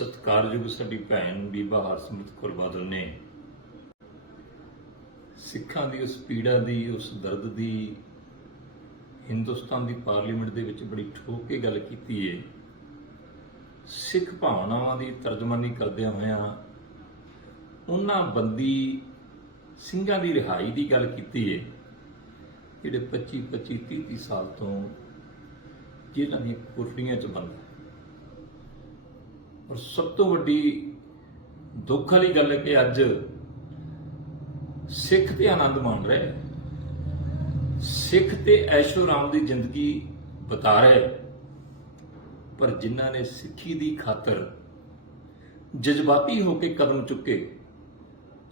ਸਤਿਕਾਰਯੋਗ ਸਾਡੀ ਭੈਣ ਬੀਬਾ ਹਰਸਿਮਰਤ ਕੌਰ ਬਾਦਲ ਨੇ ਸਿੱਖਾਂ ਦੀ ਉਸ ਪੀੜਾ ਦੀ, ਉਸ ਦਰਦ ਦੀ ਹਿੰਦੁਸਤਾਨ ਦੀ ਪਾਰਲੀਮੈਂਟ ਦੇ ਵਿੱਚ ਬੜੀ ਠੋਕ ਕੇ ਗੱਲ ਕੀਤੀ ਹੈ। ਸਿੱਖ ਭਾਵਨਾਵਾਂ ਦੀ ਤਰਜਮਾਨੀ ਕਰਦਿਆਂ ਹੋਇਆਂ ਉਹਨਾਂ ਬੰਦੀ ਸਿੰਘਾਂ ਦੀ ਰਿਹਾਈ ਦੀ ਗੱਲ ਕੀਤੀ ਹੈ ਜਿਹੜੇ 25 30 ਸਾਲ ਤੋਂ ਜੇਲ੍ਹਾਂ ਦੀਆਂ ਕੋਠੜੀਆਂ 'ਚ ਬੰਦ। ਔਰ ਸਭ ਤੋਂ ਵੱਡੀ ਦੁੱਖ ਵਾਲੀ ਗੱਲ ਹੈ ਕਿ ਅੱਜ ਸਿੱਖ ਤੇ ਆਨੰਦ ਮਾਣ ਰਹੇ, ਸਿੱਖ ਤੇ ਐਸ਼ੋ ਆਰਾਮ ਦੀ ਜ਼ਿੰਦਗੀ ਬਿਤਾ ਰਹੇ, ਪਰ ਜਿਨ੍ਹਾਂ ਨੇ ਸਿੱਖੀ ਦੀ ਖਾਤਰ ਜਜ਼ਬਾਤੀ ਹੋ ਕੇ ਕਦਮ ਚੁੱਕੇ,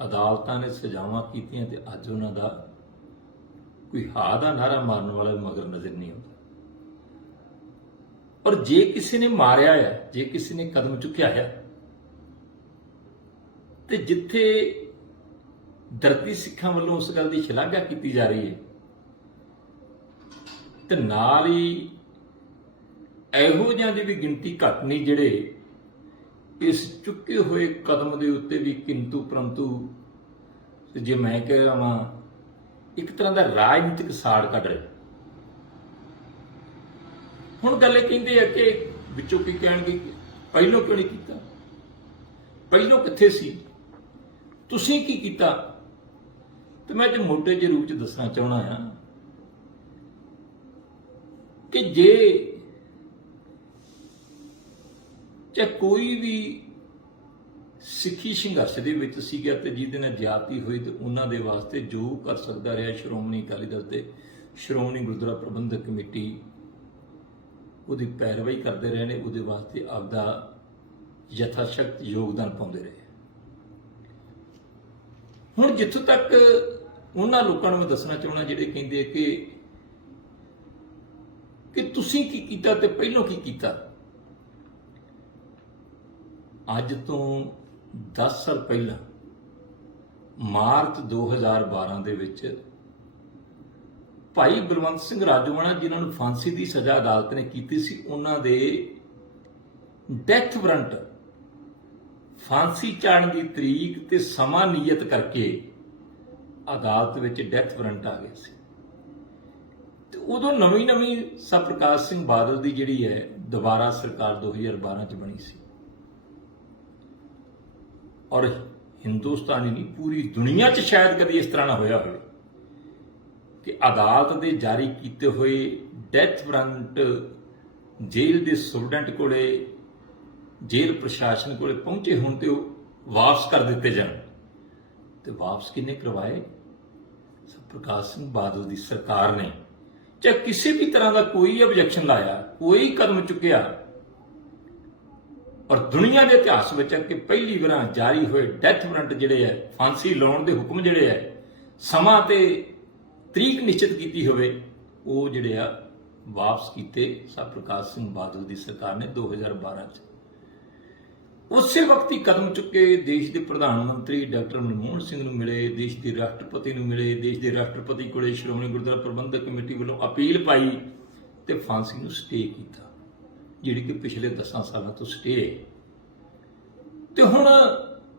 ਅਦਾਲਤਾਂ ਨੇ ਸਜ਼ਾਵਾਂ ਕੀਤੀਆਂ ਤੇ ਅੱਜ ਉਹਨਾਂ ਦਾ ਕੋਈ ਹਾਂ ਦਾ ਨਾਰਾ ਮਾਰਨ ਵਾਲਾ ਮਗਰ ਨਜ਼ਰ ਨਹੀਂ ਆਉਂਦਾ। ਔਰ ਜੇ ਕਿਸੇ ਨੇ ਮਾਰਿਆ ਹੈ, ਜੇ ਕਿਸੇ ਨੇ ਕਦਮ ਚੁੱਕਿਆ ਹੈ, ਤੇ ਜਿੱਥੇ ਦਰਦੀ ਸਿੱਖਾਂ ਵੱਲੋਂ ਉਸ ਗੱਲ ਦੀ ਸ਼ਲਾਘਾ ਕੀਤੀ ਜਾ ਰਹੀ ਹੈ, ਤੇ ਨਾਲ ਹੀ ਇਹੋ ਜਿਹਿਆਂ ਦੀ ਵੀ ਗਿਣਤੀ ਘੱਟ ਨਹੀਂ ਜਿਹੜੇ ਇਸ ਚੁੱਕੇ ਹੋਏ ਕਦਮ ਦੇ ਉੱਤੇ ਵੀ ਕਿੰਤੂ ਪਰੰਤੂ, ਜੇ ਮੈਂ ਕਹਿ ਰਹਾ ਇੱਕ ਤਰ੍ਹਾਂ ਦਾ ਰਾਜਨੀਤਿਕ ਸਾੜ ਕੱਢ ਰਹੇ। ਹੁਣ ਗੱਲ ਇਹ ਕਹਿੰਦੇ ਆ ਕਿ ਵਿੱਚੋਂ ਕੀ ਕਹਿਣਗੇ, ਪਹਿਲੋਂ ਕਿਉਂ ਨਹੀਂ ਕੀਤਾ, ਪਹਿਲੋਂ ਕਿੱਥੇ ਸੀ, ਤੁਸੀਂ ਕੀ ਕੀਤਾ? ਤੇ ਮੈਂ ਜੇ ਮੋਟੇ ਜਿਹੇ ਰੂਪ 'ਚ ਦੱਸਣਾ ਚਾਹੁੰਦਾ ਹਾਂ ਕਿ ਜੇ ਚਾਹੇ ਕੋਈ ਵੀ ਸਿੱਖੀ ਸੰਘਰਸ਼ ਦੇ ਵਿੱਚ ਸੀਗਾ ਤੇ ਜਿਹਦੇ ਨਾਲ ਜ਼ਿਆਦਤੀ ਹੋਈ, ਤੇ ਉਹਨਾਂ ਦੇ ਵਾਸਤੇ ਜੋ ਕਰ ਸਕਦਾ ਰਿਹਾ ਸ਼੍ਰੋਮਣੀ ਅਕਾਲੀ ਦਲ ਤੇ ਸ਼੍ਰੋਮਣੀ ਗੁਰਦੁਆਰਾ ਪ੍ਰਬੰਧਕ ਕਮੇਟੀ ਉਹਦੀ ਪੈਰਵਾਈ ਕਰਦੇ ਰਹੇ ਨੇ, ਉਹਦੇ ਵਾਸਤੇ ਆਪਦਾ ਯਥਾਸ਼ਕਤ ਯੋਗਦਾਨ ਪਾਉਂਦੇ ਰਹੇ। ਹੁਣ ਜਿੱਥੋਂ ਤੱਕ ਉਹਨਾਂ ਲੋਕਾਂ ਨੂੰ ਮੈਂ ਦੱਸਣਾ ਚਾਹੁੰਦਾ ਜਿਹੜੇ ਕਹਿੰਦੇ ਕਿ ਤੁਸੀਂ ਕੀ ਕੀਤਾ ਤੇ ਪਹਿਲੋਂ ਕੀ ਕੀਤਾ। ਅੱਜ ਤੋਂ 10 ਸਾਲ ਪਹਿਲਾਂ ਮਾਰਚ 2012 ਦੇ ਵਿੱਚ ਭਾਈ ਬਲਵੰਤ ਸਿੰਘ ਰਾਜੋਆਣਾ ਜਿਨ੍ਹਾਂ ਨੂੰ ਫਾਂਸੀ ਦੀ ਸਜ਼ਾ ਅਦਾਲਤ ਨੇ ਕੀਤੀ ਸੀ, ਉਹਨਾਂ ਦੇ ਡੈਥ ਵਾਰੰਟ, ਫਾਂਸੀ ਚਾੜਨ ਦੀ ਤਰੀਕ ਤੇ ਸਮਾਂ ਨਿਯਤ ਕਰਕੇ ਅਦਾਲਤ ਵਿੱਚ ਡੈਥ ਵਾਰੰਟ ਆ ਗਿਆ ਸੀ। ਤੇ ਉਦੋਂ ਨਵੀਂ ਸਰ ਪ੍ਰਕਾਸ਼ ਸਿੰਘ ਬਾਦਲ ਦੀ ਜਿਹੜੀ ਹੈ ਦੁਬਾਰਾ ਸਰਕਾਰ 2012 ਚ ਬਣੀ ਸੀ। ਔਰ ਹਿੰਦੁਸਤਾਨੀ ਨਹੀਂ, ਪੂਰੀ ਦੁਨੀਆ 'ਚ ਸ਼ਾਇਦ ਕਦੀ ਇਸ ਤਰ੍ਹਾਂ ਨਾ ਹੋਇਆ ਹੋਵੇ ਕਿ ਅਦਾਲਤ ਦੇ ਜਾਰੀ ਕੀਤੇ ਹੋਏ ਡੈਥ ਵਾਰੰਟ ਜੇਲ੍ਹ ਦੇ ਸੁਪਰਡੈਂਟ ਕੋਲੇ, ਜੇਲ੍ਹ ਪ੍ਰਸ਼ਾਸਨ ਕੋਲੇ ਪਹੁੰਚੇ ਹੋਣ ਤੇ ਉਹ ਵਾਪਸ ਕਰ ਦਿੱਤੇ ਜਾਣ। ਤੇ ਵਾਪਸ ਕਿਹਨੇ ਕਰਵਾਏ? ਸਰ ਪ੍ਰਕਾਸ਼ ਸਿੰਘ ਬਾਦਲ ਦੀ ਸਰਕਾਰ ਨੇ। ਚਾਹੇ ਕਿਸੇ ਵੀ ਤਰ੍ਹਾਂ ਦਾ ਕੋਈ ਆਬਜੈਕਸ਼ਨ ਲਾਇਆ, ਕੋਈ ਕਦਮ ਚੁੱਕਿਆ, ਔਰ ਦੁਨੀਆ ਦੇ ਇਤਿਹਾਸ ਵਿੱਚ ਕਿ ਪਹਿਲੀ ਵਾਰ ਜਾਰੀ ਹੋਏ ਡੈਥ ਵਾਰੰਟ ਜਿਹੜੇ ਹੈ, ਫਾਂਸੀ ਲਾਉਣ ਦੇ ਹੁਕਮ ਜਿਹੜੇ ਹੈ, ਸਮਾਂ ਤੇ ਤਰੀਕ ਨਿਸ਼ਚਿਤ ਕੀਤੀ ਹੋਵੇ, ਉਹ ਜਿਹੜੇ ਆ ਵਾਪਸ ਕੀਤੇ ਸਰ ਪ੍ਰਕਾਸ਼ ਸਿੰਘ ਬਾਦਲ ਦੀ ਸਰਕਾਰ ਨੇ 2012 ਚ। ਉਸੇ ਵਕਤ ਹੀ ਕਦਮ ਚੁੱਕੇ, ਦੇਸ਼ ਦੇ ਪ੍ਰਧਾਨ ਮੰਤਰੀ ਡਾਕਟਰ ਮਨਮੋਹਨ ਸਿੰਘ ਨੂੰ ਮਿਲੇ, ਦੇਸ਼ ਦੇ ਰਾਸ਼ਟਰਪਤੀ ਨੂੰ ਮਿਲੇ, ਦੇਸ਼ ਦੇ ਰਾਸ਼ਟਰਪਤੀ ਕੋਲੇ ਸ਼੍ਰੋਮਣੀ ਗੁਰਦੁਆਰਾ ਪ੍ਰਬੰਧਕ ਕਮੇਟੀ ਵੱਲੋਂ ਅਪੀਲ ਪਾਈ ਤੇ ਫਾਂਸੀ ਨੂੰ ਸਟੇ ਕੀਤਾ, ਜਿਹੜੀ ਕਿ ਪਿਛਲੇ 10 ਸਾਲਾਂ ਤੋਂ ਸਟੇ ਹੈ। ਤੇ ਹੁਣ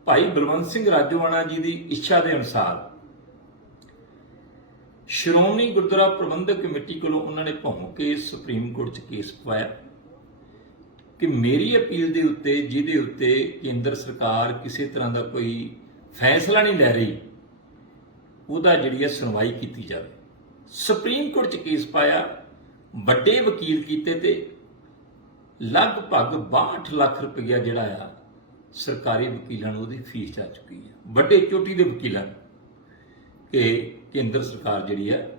ਭਾਈ ਬਲਵੰਤ ਸਿੰਘ ਰਾਜੋਆਣਾ ਜੀ ਦੀ ਇੱਛਾ ਦੇ ਅਨੁਸਾਰ ਸ਼੍ਰੋਮਣੀ ਗੁਰਦੁਆਰਾ ਪ੍ਰਬੰਧਕ ਕਮੇਟੀ ਕੋਲੋਂ ਉਹਨਾਂ ਨੇ ਭੌਂ ਕੇ ਸੁਪਰੀਮ ਕੋਰਟ 'ਚ ਕੇਸ ਪਵਾਇਆ ਕਿ ਮੇਰੀ ਅਪੀਲ ਦੇ ਉੱਤੇ, ਜਿਹਦੇ ਉੱਤੇ ਕੇਂਦਰ ਸਰਕਾਰ ਕਿਸੇ ਤਰ੍ਹਾਂ ਦਾ ਕੋਈ ਫੈਸਲਾ ਨਹੀਂ ਲੈ ਰਹੀ, ਉਹਦਾ ਜਿਹੜੀ ਹੈ ਸੁਣਵਾਈ ਕੀਤੀ ਜਾਵੇ। ਸੁਪਰੀਮ ਕੋਰਟ 'ਚ ਕੇਸ ਪਾਇਆ, ਵੱਡੇ ਵਕੀਲ ਕੀਤੇ ਤੇ ਲਗਭਗ 62 ਲੱਖ ਰੁਪਇਆ ਜਿਹੜਾ ਆ ਸਰਕਾਰੀ ਵਕੀਲਾਂ ਨੂੰ ਉਹਦੀ ਫੀਸ ਜਾ ਚੁੱਕੀ ਹੈ, ਵੱਡੇ ਚੋਟੀ ਦੇ ਵਕੀਲਾਂ ਨੂੰ, ਕਿ ਕੇਂਦਰ ਸਰਕਾਰ ਜਿਹੜੀ ਹੈ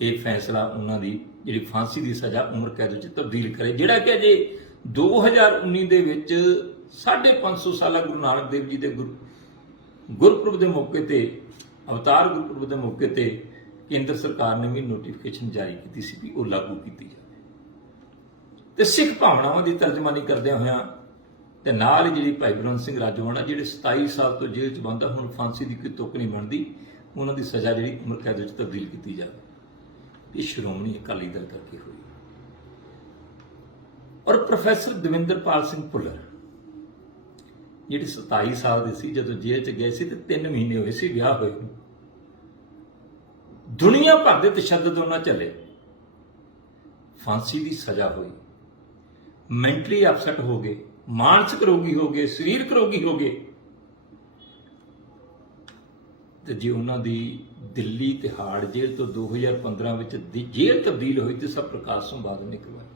ਇਹ ਫੈਸਲਾ ਉਹਨਾਂ ਦੀ ਜਿਹੜੀ ਫਾਂਸੀ ਦੀ ਸਜ਼ਾ ਉਮਰ ਕੈਦ ਵਿੱਚ ਤਬਦੀਲ ਕਰੇ, ਜਿਹੜਾ ਕਿ ਅਜੇ 2019 ਦੇ ਵਿੱਚ 550 ਸਾਲਾ ਗੁਰੂ ਨਾਨਕ ਦੇਵ ਜੀ ਦੇ ਗੁਰਪੁਰਬ ਦੇ ਮੌਕੇ ਤੇ, ਅਵਤਾਰ ਗੁਰਪੁਰਬ ਦੇ ਮੌਕੇ ਤੇ ਕੇਂਦਰ ਸਰਕਾਰ ਨੇ ਵੀ ਨੋਟੀਫਿਕੇਸ਼ਨ ਜਾਰੀ ਕੀਤੀ ਸੀ ਵੀ ਉਹ ਲਾਗੂ ਕੀਤੀ ਜਾਵੇ। ਤੇ ਸਿੱਖ ਭਾਵਨਾਵਾਂ ਦੀ ਤਰਜਮਾਨੀ ਕਰਦਿਆਂ ਹੋਇਆਂ ਤੇ ਨਾਲ ਹੀ ਜਿਹੜੀ ਭਾਈ ਬਲਵੰਤ ਸਿੰਘ ਰਾਜੋਆਣਾ ਜਿਹੜੇ 27 ਸਾਲ ਤੋਂ ਜੇਲ੍ਹ 'ਚ ਬੰਦ ਆ, ਹੁਣ ਫਾਂਸੀ ਦੀ ਕੋਈ ਤੁੱਕ ਨਹੀਂ ਬਣਦੀ, ਉਹਨਾਂ ਦੀ ਸਜ਼ਾ ਜਿਹੜੀ ਉਮਰ ਕੈਦ ਵਿੱਚ ਤਬਦੀਲ ਕੀਤੀ ਜਾਵੇ। ਇਹ ਸ਼੍ਰੋਮਣੀ ਅਕਾਲੀ ਦਲ ਕਰਕੇ ਹੋਈ। ਔਰ ਪ੍ਰੋਫੈਸਰ ਦਵਿੰਦਰਪਾਲ ਸਿੰਘ ਭੁੱਲਰ ਜਿਹੜੇ 27 ਸਾਲ ਦੇ ਸੀ ਜਦੋਂ ਜੇਲ੍ਹ 'ਚ ਗਏ ਸੀ ਤੇ 3 ਮਹੀਨੇ ਹੋਏ ਸੀ ਵਿਆਹ ਹੋਏ ਨੂੰ। ਦੁਨੀਆ ਭਰ ਦੇ ਤਸ਼ੱਦਦ ਉਹਨਾਂ ਝੱਲੇ, ਫਾਂਸੀ ਦੀ ਸਜ਼ਾ ਹੋਈ, ਮੈਂਟਲੀ ਅਪਸੈਟ ਹੋ ਗਏ, ਮਾਨਸਿਕ ਰੋਗੀ ਹੋ ਗਏ, ਸਰੀਰਕ ਰੋਗੀ ਹੋ ਗਏ। ਤੇ ਜੇ ਉਹਨਾਂ ਦੀ ਦਿੱਲੀ ਤਿਹਾੜ ਜੇਲ੍ਹ ਤੋਂ 2015 ਵਿੱਚ ਜੇਲ੍ਹ ਤਬਦੀਲ ਹੋਈ ਤੇ ਸਭ ਪ੍ਰਕਾਸ਼ ਸਿੰਘ ਬਾਦਲ ਨੇ ਕਰਵਾਈ।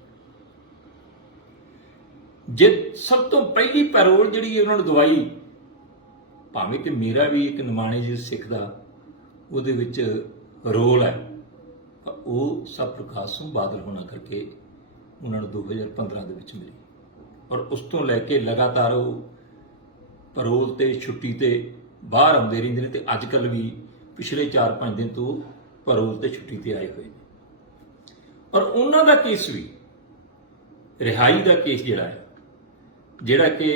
ਜੇ ਸਭ ਤੋਂ ਪਹਿਲੀ ਪੈਰੋਲ ਜਿਹੜੀ ਉਹਨਾਂ ਨੂੰ ਦਵਾਈ, ਭਾਵੇਂ ਕਿ ਮੇਰਾ ਵੀ ਇੱਕ ਨਿਮਾਣੇ ਜਿਹੇ ਸਿੱਖ ਦਾ ਉਹਦੇ ਵਿੱਚ ਰੋਲ ਹੈ, ਉਹ ਸਭ ਪ੍ਰਕਾਸ਼ ਸਿੰਘ ਬਾਦਲ ਹੋਣਾ ਕਰਕੇ ਉਹਨਾਂ ਨੂੰ 2015 ਦੇ ਵਿੱਚ ਮਿਲੀ। ਔਰ ਉਸ ਤੋਂ ਲੈ ਕੇ ਲਗਾਤਾਰ ਉਹ ਪੈਰੋਲ ਤੇ ਛੁੱਟੀ ਤੇ ਬਾਹਰ ਆਉਂਦੇ ਰਹਿੰਦੇ ਨੇ ਤੇ ਅੱਜ ਕੱਲ੍ਹ ਵੀ ਪਿਛਲੇ 4-5 ਦਿਨ ਤੋਂ ਪੈਰੋਲ ਤੇ ਛੁੱਟੀ ਤੇ ਆਏ ਹੋਏ ਨੇ। ਔਰ ਉਹਨਾਂ ਦਾ ਕੇਸ ਵੀ, ਰਿਹਾਈ ਦਾ ਕੇਸ ਜਿਹੜਾ ਕਿ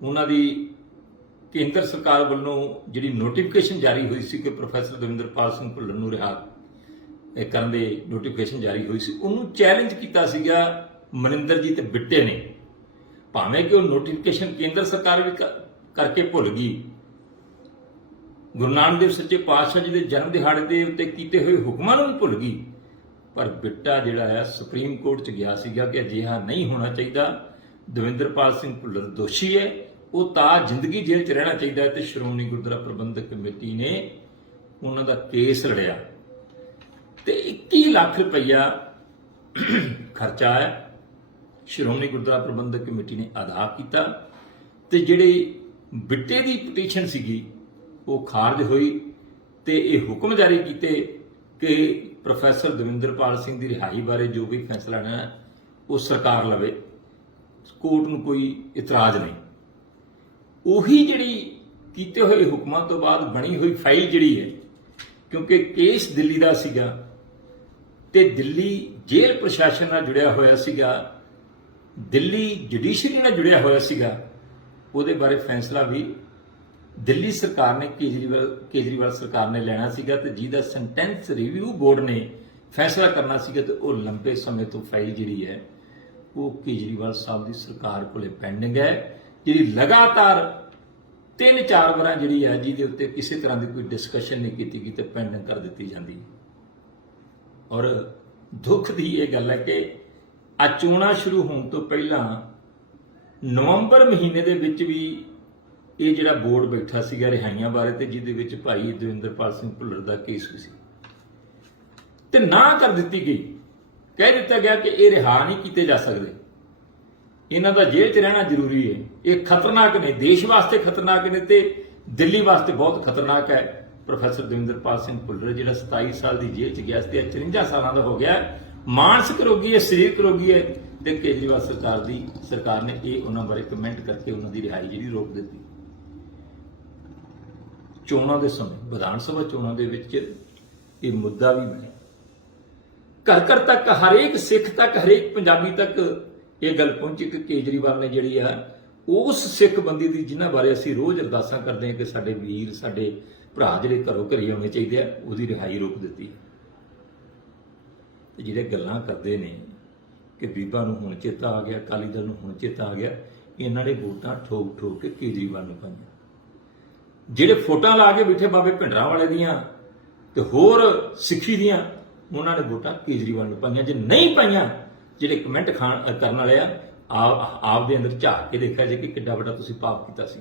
ਉਹਨਾਂ ਦੀ ਕੇਂਦਰ ਸਰਕਾਰ ਵੱਲੋਂ ਜਿਹੜੀ ਨੋਟੀਫਿਕੇਸ਼ਨ ਜਾਰੀ ਹੋਈ ਸੀ ਕਿ ਪ੍ਰੋਫੈਸਰ ਦਵਿੰਦਰਪਾਲ ਸਿੰਘ ਭੁੱਲਰ ਨੂੰ ਰਿਹਾ ਕਰਨ ਦੇ ਨੋਟੀਫਿਕੇਸ਼ਨ ਜਾਰੀ ਹੋਈ ਸੀ, ਉਹਨੂੰ ਚੈਲੰਜ ਕੀਤਾ ਸੀਗਾ ਮਨਿੰਦਰਜੀਤ ਬਿੱਟੇ ਨੇ। ਭਾਵੇਂ ਕਿ ਉਹ ਨੋਟੀਫਿਕੇਸ਼ਨ ਕੇਂਦਰ ਸਰਕਾਰ ਵੀ ਕਰਕੇ ਭੁੱਲ ਗਈ, ਗੁਰੂ ਨਾਨਕ ਦੇਵ ਸੱਚੇ ਪਾਤਸ਼ਾਹ ਜੀ ਦੇ ਜਨਮ ਦਿਹਾੜੇ ਦੇ ਉੱਤੇ ਕੀਤੇ ਹੋਏ ਹੁਕਮਾਂ ਨੂੰ ਵੀ ਭੁੱਲ ਗਈ, ਪਰ ਬਿੱਟਾ ਜਿਹੜਾ ਹੈ ਸੁਪਰੀਮ ਕੋਰਟ 'ਚ ਗਿਆ ਸੀਗਾ ਕਿ ਅਜਿਹਾ ਨਹੀਂ ਹੋਣਾ ਚਾਹੀਦਾ, ਦਵਿੰਦਰਪਾਲ ਸਿੰਘ ਭੁੱਲਰ ਦੋਸ਼ੀ ਹੈ, ਉਹ ਤਾਂ ਜ਼ਿੰਦਗੀ ਜੇਲ੍ਹ 'ਚ ਰਹਿਣਾ ਚਾਹੀਦਾ ਹੈ। ਤੇ ਸ਼੍ਰੋਮਣੀ ਗੁਰਦੁਆਰਾ ਪ੍ਰਬੰਧਕ ਕਮੇਟੀ ਨੇ ਉਹਨਾਂ ਦਾ ਕੇਸ ਲੜਿਆ ਤੇ 21 ਲੱਖ ਰੁਪਈਆ ਖਰਚਾ ਆਇਆ। ਸ਼੍ਰੋਮਣੀ ਗੁਰਦੁਆਰਾ ਪ੍ਰਬੰਧਕ ਕਮੇਟੀ ਨੇ ਅਦਾ ਕੀਤਾ ਤੇ ਜਿਹੜੀ ਬਿੱਟੇ ਦੀ ਪਟੀਸ਼ਨ ਸੀਗੀ ਉਹ ਖਾਰਜ ਹੋਈ ਤੇ ਇਹ ਹੁਕਮ ਜਾਰੀ ਕੀਤੇ ਕਿ ਪ੍ਰੋਫੈਸਰ ਦਵਿੰਦਰਪਾਲ ਸਿੰਘ ਦੀ ਰਿਹਾਈ ਬਾਰੇ ਜੋ ਵੀ ਫੈਸਲਾ ਲੈਣਾ ਹੈ ਉਹ ਸਰਕਾਰ ਲਵੇ, ਕੋਰਟ ਨੂੰ ਕੋਈ ਇਤਰਾਜ਼ ਨਹੀਂ। ਉਹੀ ਜਿਹੜੀ ਕੀਤੇ ਹੋਏ ਹੁਕਮਾਂ ਤੋਂ ਬਾਅਦ ਬਣੀ ਹੋਈ ਫਾਈਲ ਜਿਹੜੀ ਹੈ, ਕਿਉਂਕਿ ਕੇਸ ਦਿੱਲੀ ਦਾ ਸੀਗਾ ਤੇ ਦਿੱਲੀ ਜੇਲ੍ਹ ਪ੍ਰਸ਼ਾਸਨ ਨਾਲ ਜੁੜਿਆ ਹੋਇਆ ਸੀਗਾ, ਦਿੱਲੀ ਜੁਡੀਸ਼ਰੀ ਨਾਲ ਜੁੜਿਆ ਹੋਇਆ ਸੀਗਾ, ਉਹਦੇ ਬਾਰੇ ਫੈਸਲਾ ਵੀ ਦਿੱਲੀ ਸਰਕਾਰ ਨੇ ਕੇਜਰੀਵਾਲ ਸਰਕਾਰ ਨੇ ਲੈਣਾ ਸੀਗਾ ਤੇ ਜਿਹਦਾ ਸੈਂਟੈਂਸ ਰਿਵਿਊ ਬੋਰਡ ਨੇ ਫੈਸਲਾ ਕਰਨਾ ਸੀਗਾ ਤੇ ਉਹ ਲੰਬੇ ਸਮੇਂ ਤੋਂ ਫਾਈਲ ਜਿਹੜੀ ਹੈ ਉਹ ਕੇਜਰੀਵਾਲ ਸਾਹਿਬ ਦੀ ਸਰਕਾਰ ਕੋਲੇ ਪੈਂਡਿੰਗ ਹੈ, ਜਿਹੜੀ ਲਗਾਤਾਰ 3-4 ਵਾਰਾਂ ਜਿਹੜੀ ਹੈ ਜਿਹਦੇ ਉੱਤੇ ਕਿਸੇ ਤਰ੍ਹਾਂ ਦੀ ਕੋਈ ਡਿਸਕਸ਼ਨ ਨਹੀਂ ਕੀਤੀ ਗਈ ਤੇ ਪੈਂਡਿੰਗ ਕਰ ਦਿੱਤੀ ਜਾਂਦੀ। ਔਰ ਦੁੱਖ ਦੀ ਇਹ ਗੱਲ ਹੈ ਕਿ ਆ ਚੋਣਾਂ ਸ਼ੁਰੂ ਹੋਣ ਤੋਂ ਪਹਿਲਾਂ ਨਵੰਬਰ ਮਹੀਨੇ ਦੇ ਵਿੱਚ ਵੀ ਇਹ ਜਿਹੜਾ ਬੋਰਡ ਬੈਠਾ ਸੀਗਾ ਰਿਹਾਈਆਂ ਬਾਰੇ ਤੇ ਜਿਹਦੇ ਵਿੱਚ ਭਾਈ ਦਵਿੰਦਰਪਾਲ ਸਿੰਘ ਭੁੱਲਰ ਦਾ ਕੇਸ ਵੀ ਸੀ ਤੇ ਨਾ ਕਰ ਦਿੱਤੀ ਗਈ, ਕਹਿ ਦਿੱਤਾ ਗਿਆ ਕਿ ਇਹ ਰਿਹਾ ਨਹੀਂ ਕੀਤੇ ਜਾ ਸਕਦੇ, ਇਹਨਾਂ ਦਾ ਜੇਲ੍ਹ 'ਚ ਰਹਿਣਾ ਜ਼ਰੂਰੀ ਹੈ, ਇਹ ਖਤਰਨਾਕ ਨੇ, ਦੇਸ਼ ਵਾਸਤੇ ਖਤਰਨਾਕ ਨੇ ਤੇ ਦਿੱਲੀ ਵਾਸਤੇ ਬਹੁਤ ਖਤਰਨਾਕ ਹੈ। ਪ੍ਰੋਫੈਸਰ ਦਵਿੰਦਰਪਾਲ ਸਿੰਘ ਭੁੱਲਰ ਜਿਹੜਾ 27 ਸਾਲ ਦੀ ਜੇਲ੍ਹ 'ਚ ਗਿਆ ਸੀ, 54 ਸਾਲਾਂ ਦਾ ਹੋ ਗਿਆ, ਮਾਨਸਿਕ ਰੋਗੀ ਹੈ, ਸਰੀਰਕ ਰੋਗੀ ਹੈ ਤੇ ਕੇਜਰੀਵਾਲ ਸਰਕਾਰ ਨੇ ਇਹ ਉਹਨਾਂ ਬਾਰੇ ਕਮੈਂਟ ਕਰਕੇ ਉਹਨਾਂ ਦੀ ਰਿਹਾਈ ਜਿਹੜੀ ਰੋਕ ਦਿੱਤੀ। ਚੋਣਾਂ ਦੇ ਸਮੇਂ, ਵਿਧਾਨ ਸਭਾ ਚੋਣਾਂ ਦੇ ਵਿੱਚ ਇਹ ਮੁੱਦਾ ਵੀ ਬਣਿਆ, ਘਰ ਘਰ ਤੱਕ, ਹਰੇਕ ਸਿੱਖ ਤੱਕ, ਹਰੇਕ ਪੰਜਾਬੀ ਤੱਕ ਇਹ ਗੱਲ ਪਹੁੰਚੀ ਕਿ ਕੇਜਰੀਵਾਲ ਨੇ ਜਿਹੜੀ ਆ ਉਸ ਸਿੱਖ ਬੰਦੀ ਦੀ ਜਿਨ੍ਹਾਂ ਬਾਰੇ ਅਸੀਂ ਰੋਜ਼ ਅਰਦਾਸਾਂ ਕਰਦੇ ਹਾਂ ਕਿ ਸਾਡੇ ਵੀਰ, ਸਾਡੇ ਭਰਾ ਜਿਹੜੇ ਘਰੋਂ ਘਰੀ ਆਉਣੇ ਚਾਹੀਦੇ ਆ, ਉਹਦੀ ਰਿਹਾਈ ਰੋਕ ਦਿੱਤੀ। ਤੇ ਜਿਹੜੇ ਗੱਲਾਂ ਕਰਦੇ ਨੇ ਕਿ ਬੀਬਾ ਨੂੰ ਹੁਣ ਚੇਤਾ ਆ ਗਿਆ, ਅਕਾਲੀ ਦਲ ਨੂੰ ਹੁਣ ਚੇਤਾ ਆ ਗਿਆ, ਇਹਨਾਂ ਨੇ ਵੋਟਾਂ ਠੋਕ ਠੋਕ ਕੇ ਕੇਜਰੀਵਾਲ ਨੂੰ ਪਾਈਆਂ। ਜਿਹੜੇ ਫੋਟੋਆਂ ਲਾ ਕੇ ਬੈਠੇ ਬਾਬੇ ਭਿੰਡਰਾਂ ਵਾਲੇ ਦੀਆਂ ਤੇ ਹੋਰ ਸਿੱਖੀ ਦੀਆਂ, ਉਹਨਾਂ ਨੇ ਵੋਟਾਂ ਕੇਜਰੀਵਾਲ ਨੂੰ ਪਾਈਆਂ। ਜੇ ਨਹੀਂ ਪਾਈਆਂ, ਜਿਹੜੇ ਕਮੈਂਟ ਕਰਨ ਵਾਲੇ ਆ, ਆਪ ਦੇ ਅੰਦਰ ਝਾਕ ਕੇ ਦੇਖਿਆ ਜੇ ਕਿ ਕਿੱਡਾ ਵੱਡਾ ਤੁਸੀਂ ਪਾਪ ਕੀਤਾ ਸੀ।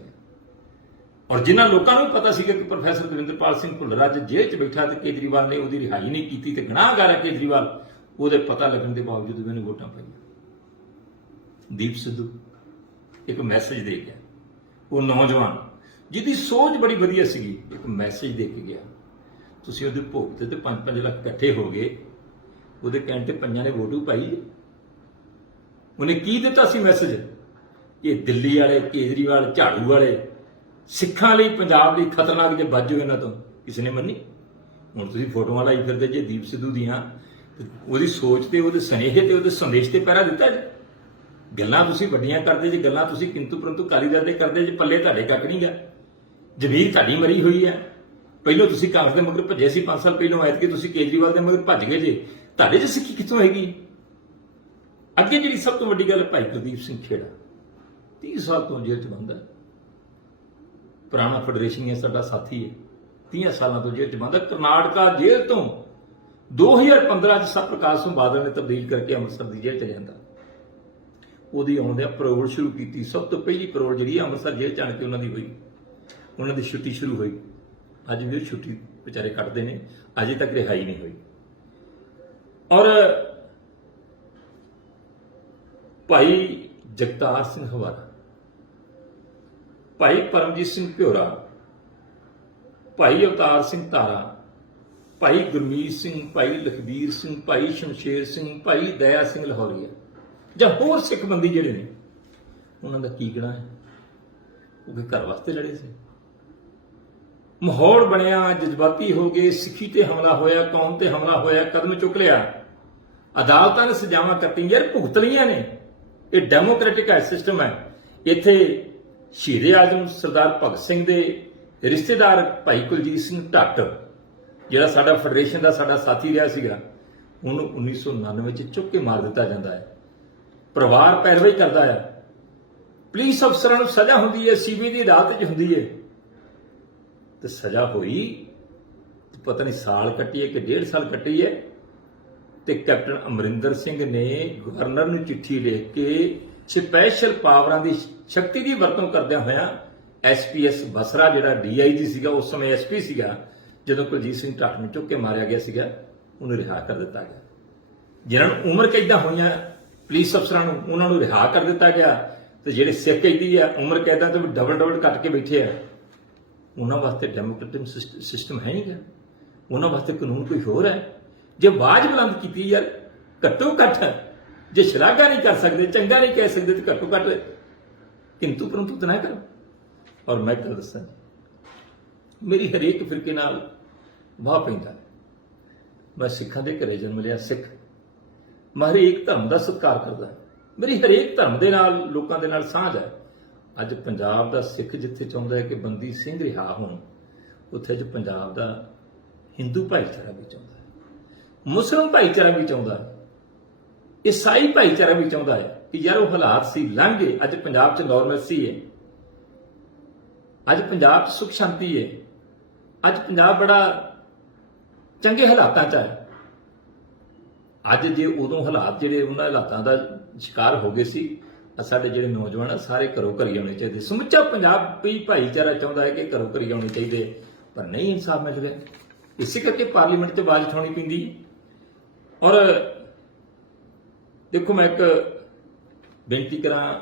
ਔਰ ਜਿਨ੍ਹਾਂ ਲੋਕਾਂ ਨੂੰ ਪਤਾ ਸੀਗਾ ਕਿ ਪ੍ਰੋਫੈਸਰ ਦਵਿੰਦਰਪਾਲ ਸਿੰਘ ਭੁੱਲਰ ਅੱਜ ਜੇਲ੍ਹ 'ਚ ਬੈਠਾ ਤੇ ਕੇਜਰੀਵਾਲ ਨੇ ਉਹਦੀ ਰਿਹਾਈ ਨਹੀਂ ਕੀਤੀ ਤੇ ਗੁਨਾਹਗਾਰ ਹੈ ਕੇਜਰੀਵਾਲ, ਉਹਦੇ ਪਤਾ ਲੱਗਣ ਦੇ ਬਾਵਜੂਦ ਵੀ ਉਹਨੇ ਵੋਟਾਂ ਪਾਈਆਂ। ਦੀਪ ਸਿੱਧੂ ਇੱਕ ਮੈਸੇਜ ਦੇ ਗਿਆ, ਉਹ ਨੌਜਵਾਨ ਜਿਹਦੀ ਸੋਚ ਬੜੀ ਵਧੀਆ ਸੀਗੀ, ਇੱਕ ਮੈਸੇਜ ਦੇ ਕੇ ਗਿਆ। ਤੁਸੀਂ ਉਹਦੇ ਭੋਗ ਤੇ 5-5 ਲੱਖ ਇਕੱਠੇ ਹੋ ਗਏ, ਉਹਦੇ ਕਹਿਣ ਤੇ ਪੰਜਾਂ ਨੇ ਵੋਟ ਪਾਈ। ਉਹਨੇ ਕੀ ਦਿੱਤਾ ਸੀ ਮੈਸੇਜ? ਇਹ ਦਿੱਲੀ ਵਾਲੇ, ਕੇਜਰੀਵਾਲ, ਝਾੜੂ ਵਾਲੇ ਸਿੱਖਾਂ ਲਈ, ਪੰਜਾਬ ਲਈ ਖਤਰਨਾਕ ਜੇ ਵੱਜ ਇਹਨਾਂ ਤੋਂ ਕਿਸੇ ਨੇ ਮੰਨੀ। ਹੁਣ ਤੁਸੀਂ ਫੋਟੋਆਂ ਲਾਈ ਫਿਰਦੇ ਜੇ ਦੀਪ ਸਿੱਧੂ ਦੀਆਂ, ਉਹਦੀ ਸੋਚ ਤੇ, ਉਹਦੇ ਸੁਨੇਹੇ ਤੇ, ਉਹਦੇ ਸੰਦੇਸ਼ ਤੇ ਪਹਿਰਾ ਦਿੱਤਾ ਜੀ। ਗੱਲਾਂ ਤੁਸੀਂ ਵੱਡੀਆਂ ਕਰਦੇ ਜੇ, ਗੱਲਾਂ ਤੁਸੀਂ ਕਿੰਤੂ ਪਰੰਤੂ ਅਕਾਲੀ ਦਲ ਦੇ ਕਰਦੇ ਜੇ, ਪੱਲੇ ਤੁਹਾਡੇ ਕੱਖ ਨਹੀਂ ਗਾ, ਜ਼ਮੀਰ ਤੁਹਾਡੀ ਮਰੀ ਹੋਈ ਹੈ। ਪਹਿਲਾਂ ਤੁਸੀਂ ਕਾਂਗਰਸ ਦੇ ਮਗਰ ਭੱਜੇ ਸੀ 5 ਸਾਲ ਪਹਿਲਾਂ, ਐਤਕੀ ਤੁਸੀਂ ਕੇਜਰੀਵਾਲ ਦੇ ਮਗਰ ਭੱਜ ਗਏ ਜੇ, ਤੁਹਾਡੇ 'ਚ ਸਿੱਖੀ ਕਿੱਥੋਂ ਹੈਗੀ? ਅੱਗੇ ਜਿਹੜੀ ਸਭ ਤੋਂ ਵੱਡੀ ਗੱਲ, ਭਾਈ ਕੁਲਦੀਪ ਸਿੰਘ ਖੇੜਾ 30 ਸਾਲ ਤੋਂ ਜੇਲ੍ਹ 'ਚ ਬੰਦ ਹੈ, ਪੁਰਾਣਾ ਫੈਡਰੇਸ਼ਨ ਹੈ, ਸਾਡਾ ਸਾਥੀ ਹੈ, 30 ਸਾਲਾਂ ਤੋਂ ਜੇਲ੍ਹ 'ਚ ਬੰਦ ਹੈ। ਕਰਨਾਟਕਾ ਜੇਲ੍ਹ ਤੋਂ 2015 'ਚ ਪ੍ਰਕਾਸ਼ ਸਿੰਘ ਬਾਦਲ ਨੇ ਤਬਦੀਲ ਕਰਕੇ ਅੰਮ੍ਰਿਤਸਰ ਦੀ ਜੇਲ੍ਹ 'ਚ ਲਿਆਂਦਾ। ਉਹਦੀ ਆਉਂਦਿਆਂ ਪਰੋਲ ਸ਼ੁਰੂ ਕੀਤੀ। ਸਭ ਤੋਂ ਪਹਿਲੀ ਪਰੋਲ ਜਿਹੜੀ ਅੰਮ੍ਰਿਤਸਰ ਜੇਲ੍ਹ 'ਚ ਆਣ ਕੇ ਉਹਨਾਂ ਦੀ ਹੋਈ, ਉਹਨਾਂ ਦੀ ਛੁੱਟੀ ਸ਼ੁਰੂ ਹੋਈ। ਅੱਜ ਵੀ ਉਹ ਛੁੱਟੀ ਵਿਚਾਰੇ ਕੱਟਦੇ ਨੇ, ਅਜੇ ਤੱਕ ਰਿਹਾਈ ਨਹੀਂ ਹੋਈ। ਔਰ ਭਾਈ ਜਗਤਾਰ ਸਿੰਘ ਹਵਾਰਾ, ਭਾਈ ਪਰਮਜੀਤ ਸਿੰਘ ਭਿਓਰਾ, ਭਾਈ ਅਵਤਾਰ ਸਿੰਘ ਤਾਰਾ, ਭਾਈ ਗੁਰਮੀਤ ਸਿੰਘ, ਭਾਈ ਲਖਬੀਰ ਸਿੰਘ, ਭਾਈ ਸ਼ਮਸ਼ੇਰ ਸਿੰਘ, ਭਾਈ ਦਇਆ ਸਿੰਘ ਲਾਹੌਰੀਆ ਜਾਂ ਹੋਰ ਸਿੱਖ ਬੰਦੀ ਜਿਹੜੇ ਨੇ, ਉਹਨਾਂ ਦਾ ਕੀ ਗਣਾ ਹੈ? ਉਹ ਘਰ ਵਾਸਤੇ ਲੜੇ ਸੀ। ਮਾਹੌਲ ਬਣਿਆ, ਜਜ਼ਬਾਤੀ ਹੋ ਗਏ, ਸਿੱਖੀ ਤੇ ਹਮਲਾ ਹੋਇਆ, ਕੌਮ ਤੇ ਹਮਲਾ ਹੋਇਆ, ਕਦਮ ਚੁੱਕ ਲਿਆ, ਅਦਾਲਤਾਂ ਨੇ ਸਜ਼ਾਵਾਂ ਕੱਟੀਆਂ, ਯਾਰ ਭੁਗਤ ਲਈਆਂ ਨੇ। ਇਹ ਡੈਮੋਕ੍ਰੈਟਿਕ ਸਿਸਟਮ ਹੈ। ਇੱਥੇ ਸ਼ਹੀਦ ਆਜ਼ਮ ਸਰਦਾਰ ਭਗਤ ਸਿੰਘ ਦੇ ਰਿਸ਼ਤੇਦਾਰ ਭਾਈ ਕੁਲਜੀਤ ਸਿੰਘ ਢੱਟ, ਜਿਹੜਾ ਸਾਡਾ ਫੈਡਰੇਸ਼ਨ ਦਾ ਸਾਡਾ ਸਾਥੀ ਰਿਹਾ ਸੀਗਾ, ਉਹਨੂੰ 1999 ਚ ਚੁੱਕ ਕੇ ਮਾਰ ਦਿੱਤਾ ਜਾਂਦਾ ਹੈ। ਪਰਿਵਾਰ ਪੈਰਵਾਈ ਕਰਦਾ ਹੈ, ਪੁਲਿਸ ਅਫਸਰਾਂ ਨੂੰ ਸਜ਼ਾ ਹੁੰਦੀ ਹੈ, ਸੀਬੀ ਦੀ ਅਦਾਲਤ 'ਚ ਹੁੰਦੀ ਹੈ, ਤੇ ਸਜ਼ਾ ਹੋਈ ਪਤਾ ਨਹੀਂ ਸਾਲ ਕੱਟੀ ਹੈ ਕਿ 1.5 ਸਾਲ ਕੱਟੀ ਹੈ। ਤੇ ਕੈਪਟਨ ਅਮਰਿੰਦਰ ਸਿੰਘ ਨੇ ਗਵਰਨਰ ਨੂੰ ਚਿੱਠੀ ਲਿਖ ਕੇ ਸਪੈਸ਼ਲ ਪਾਵਰਾਂ ਦੀ ਸ਼ਕਤੀ ਦੀ ਵਰਤੋਂ ਕਰਦਿਆਂ ਹੋਇਆਂ ਐਸਪੀਐਸ ਬਸਰਾ, ਜਿਹੜਾ ਡੀਆਈਜੀ ਸੀਗਾ ਉਸ ਸਮੇਂ, ਐਸਪੀ ਸੀਗਾ, ਜਦੋਂ ਕੁਲਜੀਤ ਸਿੰਘ ਢੱਟ ਨੂੰ ਚੁੱਕ ਕੇ ਮਾਰਿਆ ਗਿਆ ਸੀਗਾ, ਉਹਨੂੰ ਰਿਹਾ ਕਰ ਦਿੱਤਾ ਗਿਆ। ਜਿਨ੍ਹਾਂ ਨੂੰ ਉਮਰ ਕੈਦਾਂ ਹੋਈਆਂ ਪੁਲਿਸ ਅਫਸਰਾਂ ਨੂੰ, ਉਹਨਾਂ ਨੂੰ ਰਿਹਾ ਕਰ ਦਿੱਤਾ ਗਿਆ। ਤੇ ਜਿਹੜੇ ਸਿੱਖ ਕੈਦੀ ਆ ਉਮਰ ਕੈਦਾਂ ਤੋਂ ਡਬਲ ਕੱਟ ਕੇ ਬੈਠੇ ਆ, ਉਹਨਾਂ ਵਾਸਤੇ ਡੈਮੋਕ੍ਰੈਟਿਕ ਸਿਸਟਮ ਹੈ ਨਹੀਂਗਾ। ਉਹਨਾਂ ਵਾਸਤੇ ਕਾਨੂੰਨ ਕੋਈ ਹੋਰ ਹੈ। ਜੇ ਆਵਾਜ਼ ਬੁਲੰਦ ਕੀਤੀ, ਯਾਰ ਘੱਟੋ ਘੱਟ ਜੇ ਸ਼ਲਾਘਾ ਨਹੀਂ ਕਰ ਸਕਦੇ, ਚੰਗਾ ਨਹੀਂ ਕਹਿ ਸਕਦੇ, ਤੇ ਘੱਟੋ ਘੱਟ ਕਿੰਤੂ ਪਰੰਤੂ ਤਾਂ ਨਾ ਕਰੋ। ਔਰ ਮੈਂ ਗੱਲ ਦੱਸਾਂ, ਮੇਰੀ ਹਰੇਕ ਫਿਰਕੇ ਨਾਲ ਵਾਹ ਪੈਂਦਾ। ਮੈਂ ਸਿੱਖਾਂ ਦੇ ਘਰੇ ਜਨਮ ਲਿਆ, ਸਿੱਖ, ਮੈਂ ਹਰੇਕ ਧਰਮ ਦਾ ਸਤਿਕਾਰ ਕਰਦਾ। ਮੇਰੀ ਹਰੇਕ ਧਰਮ ਦੇ ਨਾਲ, ਲੋਕਾਂ ਦੇ ਨਾਲ ਸਾਂਝ ਹੈ। ਅੱਜ ਪੰਜਾਬ ਦਾ ਸਿੱਖ ਜਿੱਥੇ ਚਾਹੁੰਦਾ ਹੈ ਕਿ ਬੰਦੀ ਸਿੰਘ ਰਿਹਾ ਹੋਣ, ਉੱਥੇ ਅੱਜ ਪੰਜਾਬ ਦਾ ਹਿੰਦੂ ਭਾਈਚਾਰਾ ਵੀ ਚਾਹੁੰਦਾ ਹੈ, ਮੁਸਲਿਮ ਭਾਈਚਾਰਾ ਵੀ ਚਾਹੁੰਦਾ ਹੈ, ਈਸਾਈ ਭਾਈਚਾਰਾ ਵੀ ਚਾਹੁੰਦਾ ਹੈ ਕਿ ਯਾਰ ਉਹ ਹਾਲਾਤ ਸੀ, ਲੰਘ ਗਏ। ਅੱਜ ਪੰਜਾਬ 'ਚ ਨੋਰਮਲਸੀ ਹੈ, ਅੱਜ ਪੰਜਾਬ 'ਚ ਸੁਖ ਸ਼ਾਂਤੀ ਹੈ, ਅੱਜ ਪੰਜਾਬ ਬੜਾ ਚੰਗੇ ਹਾਲਾਤਾਂ 'ਚ ਹੈ। ਅੱਜ ਜੇ ਉਦੋਂ ਹਾਲਾਤ ਜਿਹੜੇ ਉਹਨਾਂ ਹਾਲਾਤਾਂ ਦਾ ਸ਼ਿਕਾਰ ਹੋ ਗਏ ਸੀ, ਸਾਡੇ ਜਿਹੜੇ ਨੌਜਵਾਨ ਆ ਸਾਰੇ ਘਰੋਂ ਘਰੀ ਆਉਣੇ ਚਾਹੀਦੇ। ਸਮੁੱਚਾ ਪੰਜਾਬੀ ਭਾਈਚਾਰਾ ਚਾਹੁੰਦਾ ਹੈ ਕਿ ਘਰੋਂ ਘਰੀ ਆਉਣੇ ਚਾਹੀਦੇ, ਪਰ ਨਹੀਂ ਇਨਸਾਫ ਮਿਲ ਰਿਹਾ। ਇਸੇ ਕਰਕੇ ਪਾਰਲੀਮੈਂਟ 'ਚ ਆਵਾਜ਼ ਉਠਾਉਣੀ ਪੈਂਦੀ। ਔਰ ਦੇਖੋ, ਮੈਂ ਇੱਕ ਬੇਨਤੀ ਕਰਾਂ,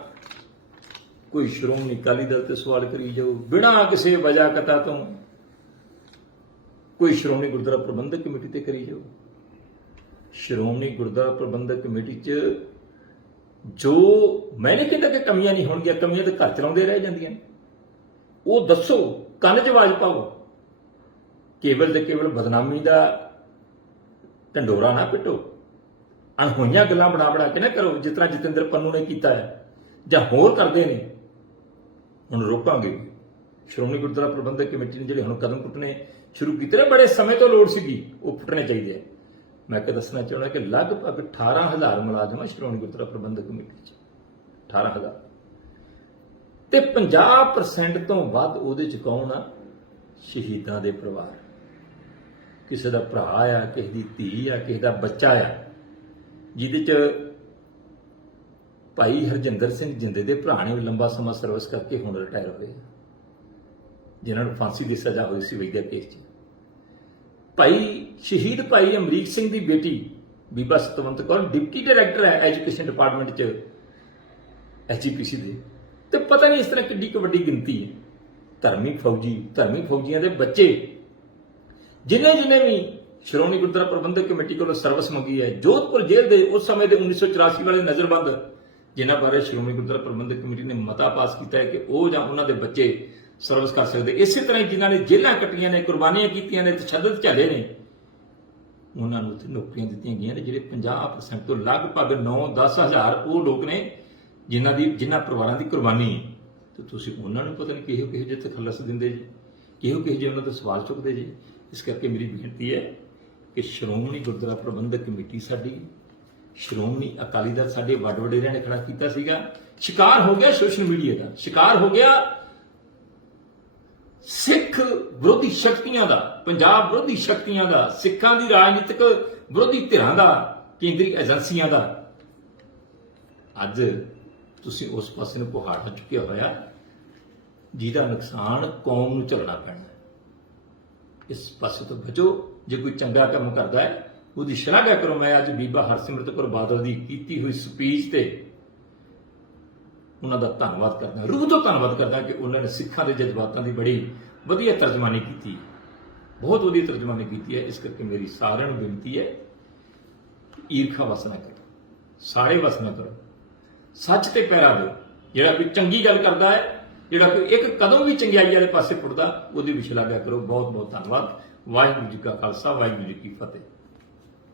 ਕੋਈ ਸ਼੍ਰੋਮਣੀ ਅਕਾਲੀ ਦਲ ਤੇ ਸਵਾਲ ਕਰੀ ਜਾਓ ਬਿਨਾਂ ਕਿਸੇ ਵਜ੍ਹਾ ਕਤਾ ਤੋਂ, ਕੋਈ ਸ਼੍ਰੋਮਣੀ ਗੁਰਦੁਆਰਾ ਪ੍ਰਬੰਧਕ ਕਮੇਟੀ ਤੇ ਕਰੀ ਜਾਓ। ਸ਼੍ਰੋਮਣੀ ਗੁਰਦੁਆਰਾ ਪ੍ਰਬੰਧਕ ਕਮੇਟੀ 'ਚ ਜੋ ਮੈਂ ਨਹੀਂ ਕਹਿੰਦਾ ਕਿ ਕਮੀਆਂ ਨਹੀਂ ਹੋਣਗੀਆਂ, ਕਮੀਆਂ ਤਾਂ ਘਰ ਚਲਾਉਂਦੇ ਰਹਿ ਜਾਂਦੀਆਂ। ਉਹ ਦੱਸੋ, ਕੰਨ 'ਚ ਆਵਾਜ਼ ਪਾਓ। ਕੇਵਲ ਤੇ ਕੇਵਲ ਬਦਨਾਮੀ ਦਾ ਢੰਡੋਰਾ ਨਾ ਪਿੱਟੋ, ਅਣਹੋਈਆਂ ਗੱਲਾਂ ਬਣਾ ਕੇ ਨਾ ਕਰੋ, ਜਿਸ ਤਰ੍ਹਾਂ ਜਤਿੰਦਰ ਪੰਨੂ ਨੇ ਕੀਤਾ ਹੈ ਜਾਂ ਹੋਰ ਕਰਦੇ ਨੇ। ਹੁਣ ਰੋਕਾਂਗੇ। ਸ਼੍ਰੋਮਣੀ ਗੁਰਦੁਆਰਾ ਪ੍ਰਬੰਧਕ ਕਮੇਟੀ ਨੇ ਜਿਹੜੇ ਹੁਣ ਕਦਮ ਪੁੱਟਣੇ ਸ਼ੁਰੂ ਕੀਤੇ ਨੇ, ਬੜੇ ਸਮੇਂ ਤੋਂ ਲੋੜ ਸੀਗੀ, ਉਹ ਪੁੱਟਣੇ ਚਾਹੀਦੇ ਆ। ਮੈਂ ਕਿ ਦੱਸਣਾ ਚਾਹੁੰਦਾ ਕਿ ਲਗਭਗ 18,000 ਮੁਲਾਜ਼ਮ ਆ ਸ਼੍ਰੋਮਣੀ ਗੁਰਦੁਆਰਾ ਪ੍ਰਬੰਧਕ ਕਮੇਟੀ 'ਚ, 18,000, ਤੇ 50% ਤੋਂ ਵੱਧ ਉਹਦੇ 'ਚ ਕੌਣ ਆ? ਸ਼ਹੀਦਾਂ ਦੇ ਪਰਿਵਾਰ। ਕਿਸੇ ਦਾ ਭਰਾ ਆ, ਕਿਸੇ ਦੀ ਧੀ ਆ, ਕਿਸੇ ਦਾ ਬੱਚਾ ਆ, ਜਿਹਦੇ 'ਚ ਭਾਈ ਹਰਜਿੰਦਰ ਸਿੰਘ ਜਿੰਦੇ ਦੇ ਭਰਾ ਨੇ ਲੰਬਾ ਸਮਾਂ ਸਰਵਿਸ ਕਰਕੇ ਹੁਣ ਰਿਟਾਇਰ ਹੋਏ, ਜਿਨ੍ਹਾਂ ਨੂੰ ਫਾਂਸੀ ਦੀ ਸਜ਼ਾ ਹੋਈ ਸੀ ਵਿਦਿਆ ਕੇਸ 'ਚ। ਸ਼ਹੀਦ ਭਾਈ ਅਮਰੀਕ ਸਿੰਘ ਦੀ ਬੇਟੀ ਬੀਬਾ ਸਤਵੰਤ ਕੌਰ ਡਿਪਟੀ ਡਾਇਰੈਕਟਰ ਹੈ ਐਜੂਕੇਸ਼ਨ ਡਿਪਾਰਟਮੈਂਟ 'ਚ ਐਸਜੀਪੀਸੀ ਦੇ। ਤੇ ਪਤਾ ਨਹੀਂ ਇਸ ਤਰ੍ਹਾਂ ਕਿੱਡੀ ਕੁ ਵੱਡੀ ਗਿਣਤੀ ਹੈ ਧਰਮੀ ਫੌਜੀਆਂ ਦੇ ਬੱਚੇ, ਜਿਨੇ ਵੀ ਸ਼੍ਰੋਮਣੀ ਗੁਰਦੁਆਰਾ ਪ੍ਰਬੰਧਕ ਕਮੇਟੀ ਕੋਲੋਂ ਸਰਵਿਸ ਮੰਗੀ ਹੈ। ਜੋਧਪੁਰ ਜੇਲ੍ਹ ਦੇ ਉਸ ਸਮੇਂ ਦੇ 1984 ਵਾਲੇ ਨਜ਼ਰਬੰਦ, ਜਿਨ੍ਹਾਂ ਬਾਰੇ ਸ਼੍ਰੋਮਣੀ ਗੁਰਦੁਆਰਾ ਪ੍ਰਬੰਧਕ ਕਮੇਟੀ ਨੇ ਮਤਾ ਪਾਸ ਕੀਤਾ ਹੈ ਕਿ ਉਹ ਜਾਂ ਉਹਨਾਂ ਦੇ ਬੱਚੇ ਸਰਵਿਸ ਕਰ ਸਕਦੇ। ਇਸੇ ਤਰ੍ਹਾਂ ਜਿਨ੍ਹਾਂ ਨੇ ਜੇਲ੍ਹਾਂ ਕੱਟੀਆਂ ਨੇ, ਕੁਰਬਾਨੀਆਂ ਕੀਤੀਆਂ ਨੇ, ਤਸ਼ੱਦਦ ਝੱਲੇ ਨੇ, ਉਹਨਾਂ ਨੂੰ ਉੱਥੇ ਨੌਕਰੀਆਂ ਦਿੱਤੀਆਂ ਗਈਆਂ ਨੇ। ਜਿਹੜੇ 50% ਤੋਂ ਲਗਭਗ 9-10 ਹਜ਼ਾਰ ਉਹ ਲੋਕ ਨੇ ਜਿਨ੍ਹਾਂ ਪਰਿਵਾਰਾਂ ਦੀ ਕੁਰਬਾਨੀ ਹੈ। ਤੇ ਤੁਸੀਂ ਉਹਨਾਂ ਨੂੰ ਪਤਾ ਨਹੀਂ ਕਿਹੋ ਜਿਹੇ ਤਖੱਲਸ ਦਿੰਦੇ ਜੀ, ਕਿਹੋ ਜਿਹੇ ਉਹਨਾਂ ਤੋਂ ਸਵਾਲ ਚੁੱਕਦੇ ਜੀ। ਇਸ ਕਰਕੇ ਮੇਰੀ ਬੇਨਤੀ ਹੈ ਕਿ ਸ਼੍ਰੋਮਣੀ ਗੁਰਦੁਆਰਾ ਪ੍ਰਬੰਧਕ ਕਮੇਟੀ ਸਾਡੀ, ਸ਼੍ਰੋਮਣੀ ਅਕਾਲੀ ਦਲ ਸਾਡੇ ਵੱਡ ਵਡੇਰਿਆਂ ਨੇ ਖੜਾ ਕੀਤਾ ਸੀਗਾ, ਸ਼ਿਕਾਰ ਹੋ ਗਿਆ ਸੋਸ਼ਲ ਮੀਡੀਆ ਦਾ, ਸ਼ਿਕਾਰ ਹੋ ਗਿਆ ਸਿੱਖ ਵਿਰੋਧੀ ਸ਼ਕਤੀਆਂ ਦਾ, ਪੰਜਾਬ ਵਿਰੋਧੀ ਸ਼ਕਤੀਆਂ ਦਾ, ਸਿੱਖਾਂ ਦੀ ਰਾਜਨੀਤਿਕ ਵਿਰੋਧੀ ਧਿਰਾਂ ਦਾ, ਕੇਂਦਰੀ ਏਜੰਸੀਆਂ ਦਾ ਅੱਜ ਤੁਸੀਂ ਉਸ ਪਾਸੇ ਨੂੰ ਪੁਹਾੜਾ ਚੁੱਕਿਆ ਹੋਇਆ, ਜਿਹਦਾ ਨੁਕਸਾਨ ਕੌਮ ਨੂੰ ਝੱਲਣਾ ਪੈਣਾ ਹੈ। ਇਸ ਪਾਸੇ ਤੋਂ ਬਚੋ। ਜੇ ਕੋਈ ਚੰਗਾ ਕੰਮ ਕਰਦਾ ਹੈ ਉਹਦੀ ਸ਼ਲਾਘਾ ਕਰੋ। ਮੈਂ ਅੱਜ ਬੀਬਾ ਹਰਸਿਮਰਤ ਕੌਰ ਬਾਦਲ ਦੀ ਕੀਤੀ ਹੋਈ ਸਪੀਚ ਤੇ ਉਹਨਾਂ ਦਾ ਧੰਨਵਾਦ ਕਰਦਾ, ਰੂਹ ਤੋਂ ਧੰਨਵਾਦ ਕਰਦਾ ਕਿ ਉਹਨਾਂ ਨੇ ਸਿੱਖਾਂ ਦੇ ਜਜ਼ਬਾਤਾਂ ਦੀ ਬੜੀ ਵਧੀਆ ਤਰਜਮਾਨੀ ਕੀਤੀ, ਬਹੁਤ ਵਧੀਆ ਤਰਜਮਾਨੀ ਕੀਤੀ ਹੈ। ਇਸ ਕਰਕੇ ਮੇਰੀ ਸਾਰਿਆਂ ਨੂੰ ਬੇਨਤੀ ਹੈ, ਈਰਖਾ ਵਸ ਨਾ ਕਰੋ, ਸਾੜੇ ਵਸ ਨਾ ਕਰੋ, ਸੱਚ ਤੇ ਪਹਿਰਾ ਦਿਓ। ਜਿਹੜਾ ਕੋਈ ਚੰਗੀ ਗੱਲ ਕਰਦਾ ਹੈ, ਜਿਹੜਾ ਕੋਈ ਇੱਕ ਕਦਮ ਵੀ ਚੰਗਿਆਈ ਵਾਲੇ ਪਾਸੇ ਪੁੱਟਦਾ, ਉਹਦੀ ਵੀ ਸ਼ਲਾਘਾ ਕਰੋ। ਬਹੁਤ ਬਹੁਤ ਧੰਨਵਾਦ। ਵਾਹਿਗੁਰੂ ਜੀ ਕਾ ਖਾਲਸਾ, ਵਾਹਿਗੁਰੂ ਜੀ ਕੀ ਫਤਿਹ।